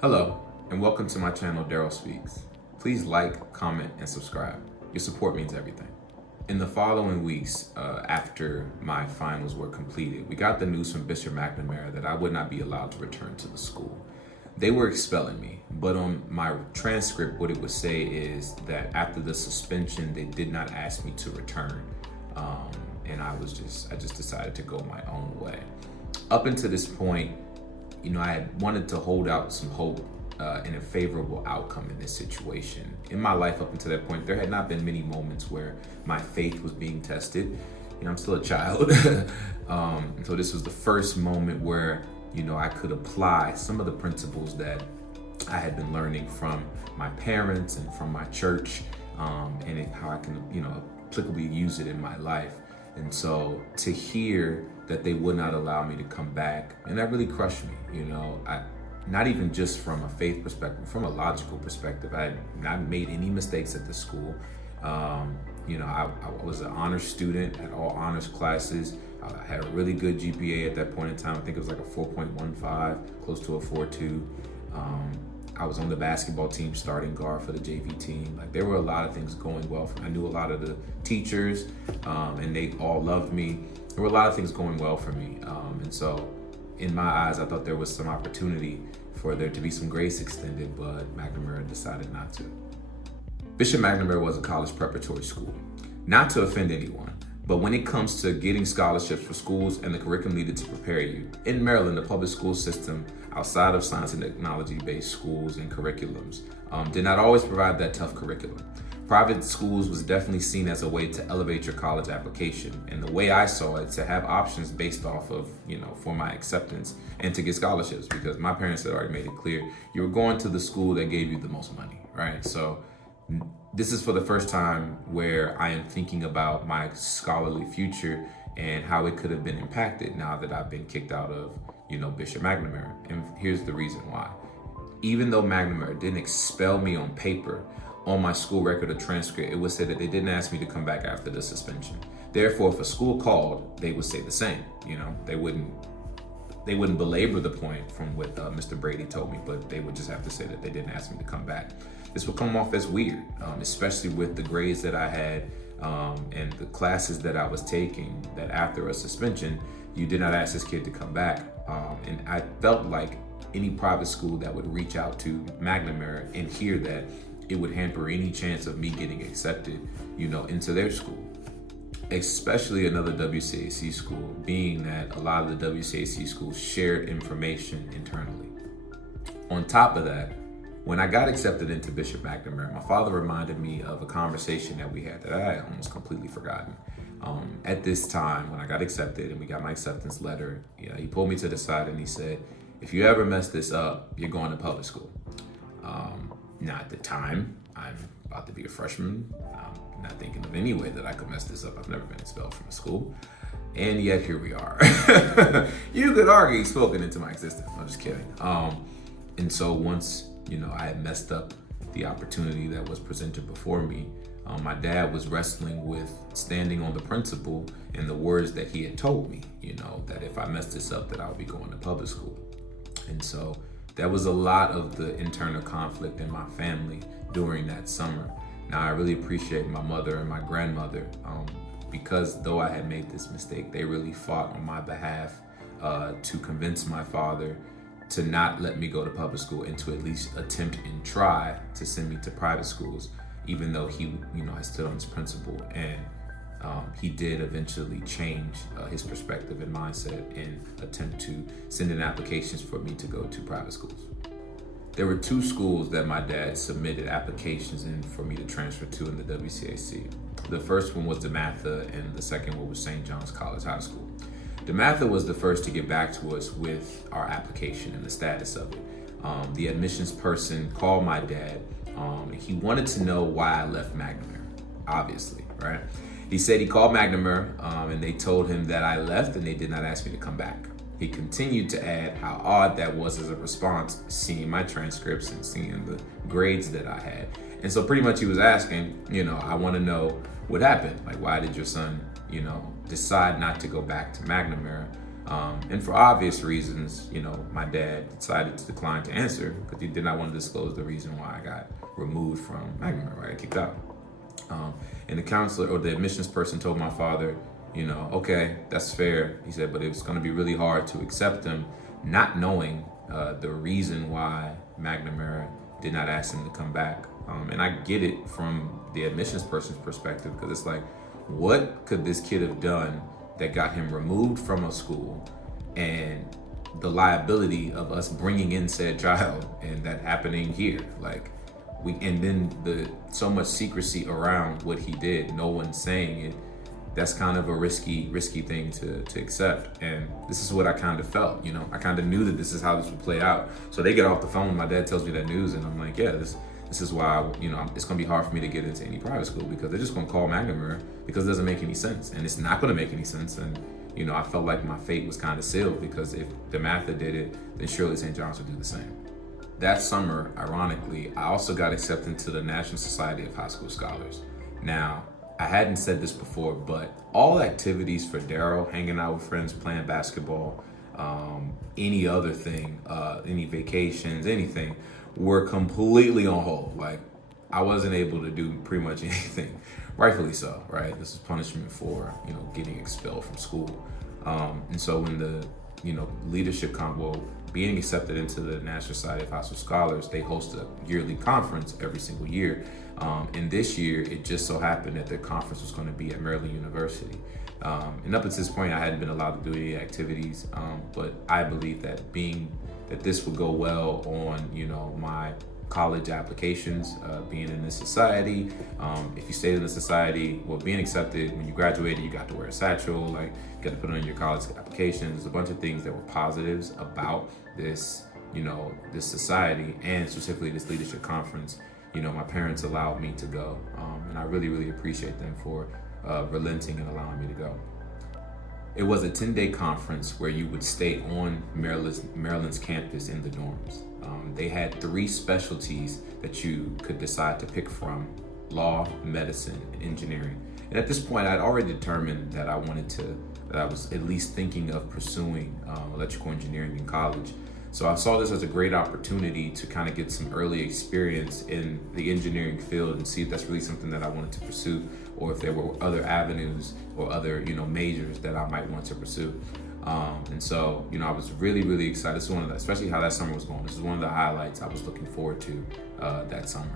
Hello, and welcome to my channel, Daryl Speaks. Please like, comment, and subscribe. Your support means everything. In the following weeks, after my finals were completed, we got the news from Bishop McNamara that I would not be allowed to return to the school. They were expelling me, but on my transcript, what it would say is that after the suspension, they did not ask me to return. And I just decided to go my own way. Up until this point, I had wanted to hold out some hope in a favorable outcome in this situation. In my life up until that point, there had not been many moments where my faith was being tested. I'm still a child. So this was the first moment where, I could apply some of the principles that I had been learning from my parents and from my church, and how I can, applicably use it in my life. And so to hear that they would not allow me to come back, and that really crushed me. Not even just from a faith perspective, from a logical perspective. I had not made any mistakes at the school. I was an honors student, had all honors classes. I had a really good GPA at that point in time. I think it was like a 4.15, close to a 4.2. I was on the basketball team, starting guard for the JV team. Like, there were a lot of things going well for me. I knew a lot of the teachers, and they all loved me. There were a lot of things going well for me. And so in my eyes, I thought there was some opportunity for there to be some grace extended, but McNamara decided not to. Bishop McNamara was a college preparatory school. Not to offend anyone, but when it comes to getting scholarships for schools and the curriculum needed to prepare you, in Maryland, the public school system, outside of science and technology-based schools and curriculums, did not always provide that tough curriculum. Private schools was definitely seen as a way to elevate your college application. And the way I saw it, to have options based off of, for my acceptance and to get scholarships, because my parents had already made it clear, you were going to the school that gave you the most money, right? So this is for the first time where I am thinking about my scholarly future and how it could have been impacted now that I've been kicked out of, Bishop McNamara. And here's the reason why. Even though McNamara didn't expel me on paper, on my school record or transcript, it would say that they didn't ask me to come back after the suspension. Therefore, if a school called, they would say the same. They wouldn't belabor the point from what Mr. Brady told me, but they would just have to say that they didn't ask me to come back. This would come off as weird, especially with the grades that I had and the classes that I was taking, that after a suspension, you did not ask this kid to come back. And I felt like any private school that would reach out to McNamara and hear that, it would hamper any chance of me getting accepted, into their school. Especially another WCAC school, being that a lot of the WCAC schools shared information internally. On top of that, when I got accepted into Bishop McNamara, my father reminded me of a conversation that we had that I had almost completely forgotten. At this time, when I got accepted and we got my acceptance letter, he pulled me to the side and he said, if you ever mess this up, you're going to public school. Now at the time, I'm about to be a freshman. I'm not thinking of any way that I could mess this up. I've never been expelled from a school. And yet here we are. You could argue he's spoken into my existence. I'm just kidding. And so once, I had messed up the opportunity that was presented before me, my dad was wrestling with standing on the principle and the words that he had told me, that if I messed this up, that I would be going to public school. And so that was a lot of the internal conflict in my family during that summer. Now, I really appreciate my mother and my grandmother because though I had made this mistake, they really fought on my behalf to convince my father to not let me go to public school and to at least attempt and try to send me to private schools, even though he, I stood on his principle. And he did eventually change his perspective and mindset and attempt to send in applications for me to go to private schools. There were two schools that my dad submitted applications in for me to transfer to in the WCAC. The first one was DeMatha and the second one was St. John's College High School. DeMatha was the first to get back to us with our application and the status of it. The admissions person called my dad. He wanted to know why I left McNamara, obviously, right? He said he called McNamara and they told him that I left and they did not ask me to come back. He continued to add how odd that was as a response, seeing my transcripts and seeing the grades that I had. And so pretty much he was asking, I want to know what happened. Like, why did your son, decide not to go back to McNamara And for obvious reasons, my dad decided to decline to answer because he did not want to disclose the reason why I got removed from McNamara, I got kicked out. And the counselor or the admissions person told my father, okay, that's fair. He said, but it's going to be really hard to accept him, not knowing the reason why McNamara did not ask him to come back. And I get it from the admissions person's perspective, because it's like, what could this kid have done that got him removed from a school, and the liability of us bringing in said child and that happening here? And then so much secrecy around what he did, no one saying it. That's kind of a risky thing to accept. And this is what I kind of felt, I kind of knew that this is how this would play out. So they get off the phone, my dad tells me that news, and I'm like, yeah, this is why, it's gonna be hard for me to get into any private school, because they're just gonna call McNamara, because it doesn't make any sense. And it's not gonna make any sense. And, I felt like my fate was kind of sealed, because if DeMatha did it, then surely St. John's would do the same. That summer, ironically, I also got accepted into the National Society of High School Scholars. Now, I hadn't said this before, but all activities for Daryl, hanging out with friends, playing basketball, any other thing, any vacations, anything, were completely on hold. I wasn't able to do pretty much anything, rightfully so, right? This is punishment for, getting expelled from school. And so when the, leadership being accepted into the National Society of High School Scholars, they host a yearly conference every single year. And this year, it just so happened that the conference was going to be at Maryland University. And up until this point, I hadn't been allowed to do any activities, but I believe that this would go well on, my college applications, being in this society. If you stayed in the society, being accepted, when you graduated, you got to wear a satchel, you got to put it on your college application. There's a bunch of things that were positives about this, this society, and specifically this leadership conference. My parents allowed me to go, and I really, really appreciate them for relenting and allowing me to go. It was a 10-day conference where you would stay on Maryland's campus in the dorms. They had 3 specialties that you could decide to pick from: law, medicine, and engineering. And at this point, I'd already determined that I was at least thinking of pursuing electrical engineering in college. So I saw this as a great opportunity to kind of get some early experience in the engineering field and see if that's really something that I wanted to pursue, or if there were other avenues or other, majors that I might want to pursue. And so, I was really, really excited. This is one of especially how that summer was going. This is one of the highlights I was looking forward to that summer.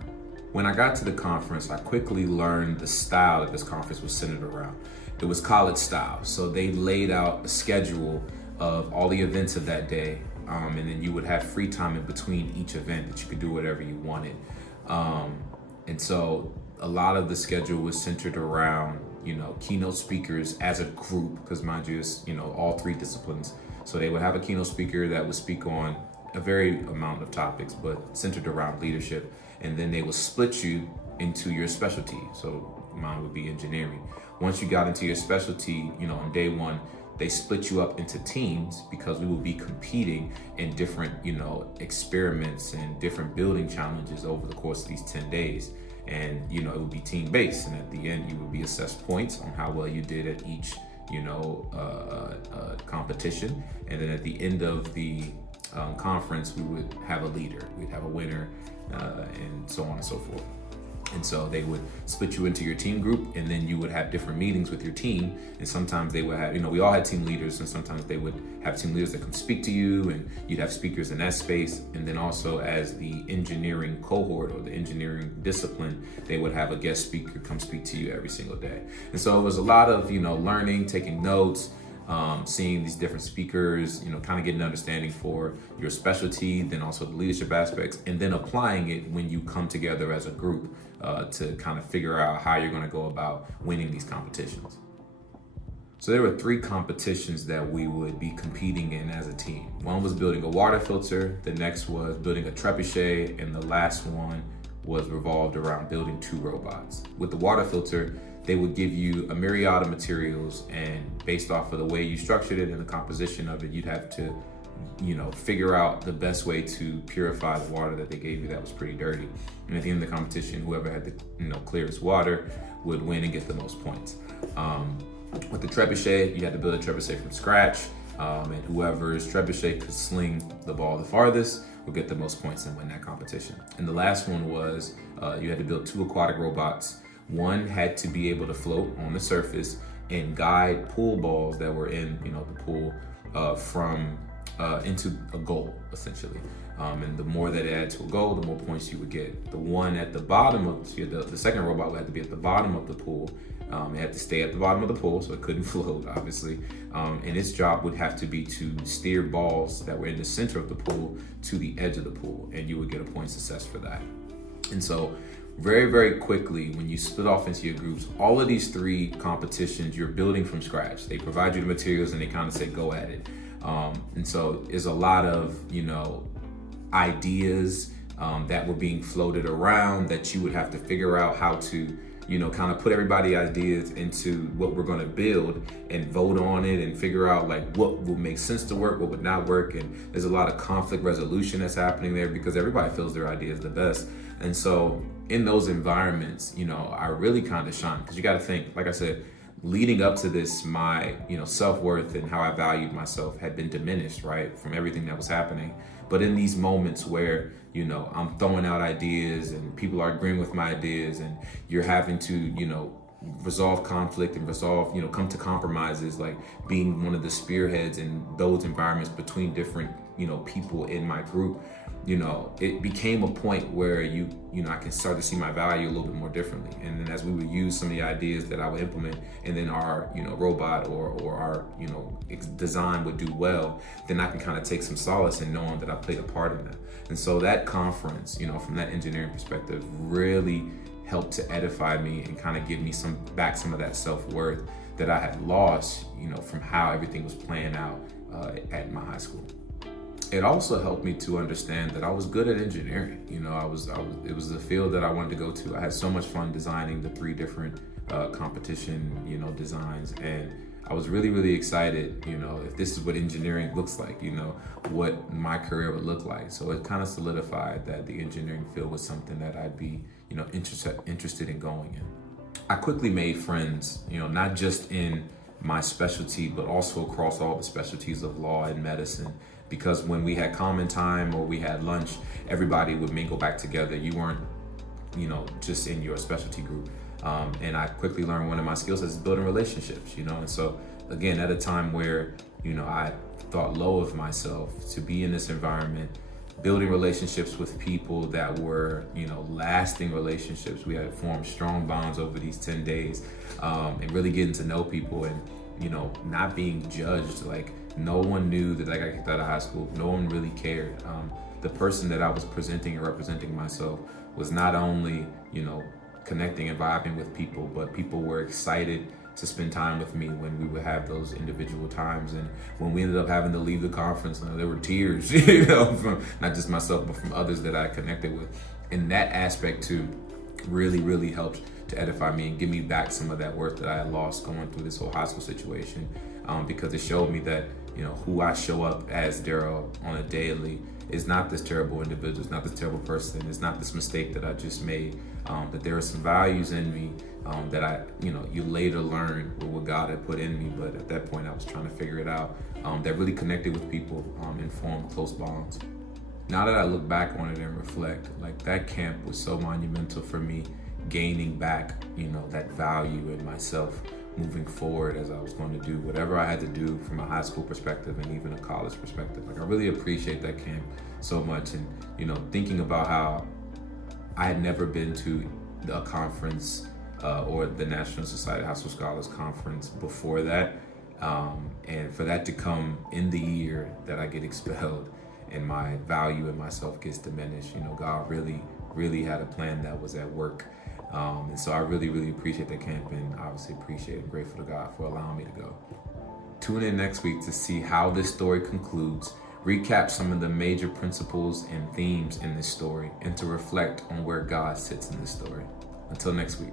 When I got to the conference, I quickly learned the style that this conference was centered around. It was college style. So they laid out a schedule of all the events of that day. And then you would have free time in between each event that you could do whatever you wanted. And so a lot of the schedule was centered around, keynote speakers as a group, because mind you, it's, all 3 disciplines. So they would have a keynote speaker that would speak on a very amount of topics, but centered around leadership. And then they would split you into your specialty. So mine would be engineering. Once you got into your specialty, on day 1, they split you up into teams, because we will be competing in different, experiments and different building challenges over the course of these 10 days. And, it would be team based. And at the end, you would be assessed points on how well you did at each, competition. And then at the end of the conference, we would have a leader, we'd have a winner, and so on and so forth. And so they would split you into your team group, and then you would have different meetings with your team. And sometimes they would have, we all had team leaders, and sometimes they would have team leaders that come speak to you, and you'd have speakers in that space. And then also, as the engineering cohort or the engineering discipline, they would have a guest speaker come speak to you every single day. And so it was a lot of, learning, taking notes, seeing these different speakers, kind of getting an understanding for your specialty, then also the leadership aspects, and then applying it when you come together as a group to kind of figure out how you're going to go about winning these competitions. So there were 3 competitions that we would be competing in as a team. One was building a water filter, the next was building a trebuchet, and the last one was revolved around building 2 robots. With the water filter, they would give you a myriad of materials, and based off of the way you structured it and the composition of it, you'd have to, figure out the best way to purify the water that they gave you that was pretty dirty. And at the end of the competition, whoever had the, clearest water would win and get the most points. With the trebuchet, you had to build a trebuchet from scratch. And whoever's trebuchet could sling the ball the farthest will get the most points and win that competition. And the last one was you had to build 2 aquatic robots. One had to be able to float on the surface and guide pool balls that were in, the pool from into a goal, essentially. And the more that it added to a goal, the more points you would get. The one at the bottom of the second robot had to be at the bottom of the pool. It had to stay at the bottom of the pool, so it couldn't float, obviously. And its job would have to be to steer balls that were in the center of the pool to the edge of the pool, and you would get a points assessed for that. And so very, very quickly, when you split off into your groups, all of these 3 competitions, you're building from scratch. They provide you the materials and they kind of say, go at it. And so there's a lot of, ideas that were being floated around that you would have to figure out how to, kind of put everybody's ideas into what we're going to build and vote on it and figure out like what would make sense to work, what would not work. And there's a lot of conflict resolution that's happening there because everybody feels their idea is the best. And so in those environments, I really kind of shine because you got to think, like I said, leading up to this, my, self-worth and how I valued myself had been diminished, right, from everything that was happening. But in these moments where, I'm throwing out ideas and people are agreeing with my ideas and you're having to, resolve conflict and come to compromises, like being one of the spearheads in those environments between different, people in my group, it became a point where I can start to see my value a little bit more differently. And then as we would use some of the ideas that I would implement and then our, robot or our, design would do well, then I can kind of take some solace in knowing that I played a part in that. And so that conference, from that engineering perspective really helped to edify me and kind of give me some of that self-worth that I had lost, from how everything was playing out at my high school. It also helped me to understand that I was good at engineering. It was the field that I wanted to go to. I had so much fun designing the 3 different competition, designs. And I was really, really excited, if this is what engineering looks like, what my career would look like. So it kind of solidified that the engineering field was something that I'd be, interested in going in. I quickly made friends, not just in my specialty, but also across all the specialties of law and medicine. Because when we had common time or we had lunch, everybody would mingle back together. You weren't, just in your specialty group. And I quickly learned one of my skill sets is building relationships, And so again, at a time where, I thought low of myself, to be in this environment, building relationships with people that were, lasting relationships. We had formed strong bonds over these 10 days and really getting to know people and, not being judged. Like no one knew that I got kicked out of high school. No one really cared. The person that I was presenting and representing myself was not only, connecting and vibing with people, but people were excited to spend time with me when we would have those individual times. And when we ended up having to leave the conference, there were tears, from not just myself, but from others that I connected with. And that aspect too really, really helped to edify me and give me back some of that worth that I had lost going through this whole high school situation, because it showed me that, who I show up as Daryl on a daily is not this terrible individual, it's not this terrible person, it's not this mistake that I just made, that there are some values in me that I, you later learn what God had put in me, but at that point I was trying to figure it out, that really connected with people and formed close bonds. Now that I look back on it and reflect, like that camp was so monumental for me gaining back, that value in myself moving forward as I was going to do whatever I had to do from a high school perspective and even a college perspective. Like I really appreciate that camp so much. And, thinking about how I had never been to a conference or the National Society of High School Scholars Conference before that. And for that to come in the year that I get expelled and my value in myself gets diminished, God really, really had a plan that was at work. And so I really, really appreciate that camp and obviously appreciate and grateful to God for allowing me to go. Tune in next week to see how this story concludes, recap some of the major principles and themes in this story, and to reflect on where God sits in this story. Until next week.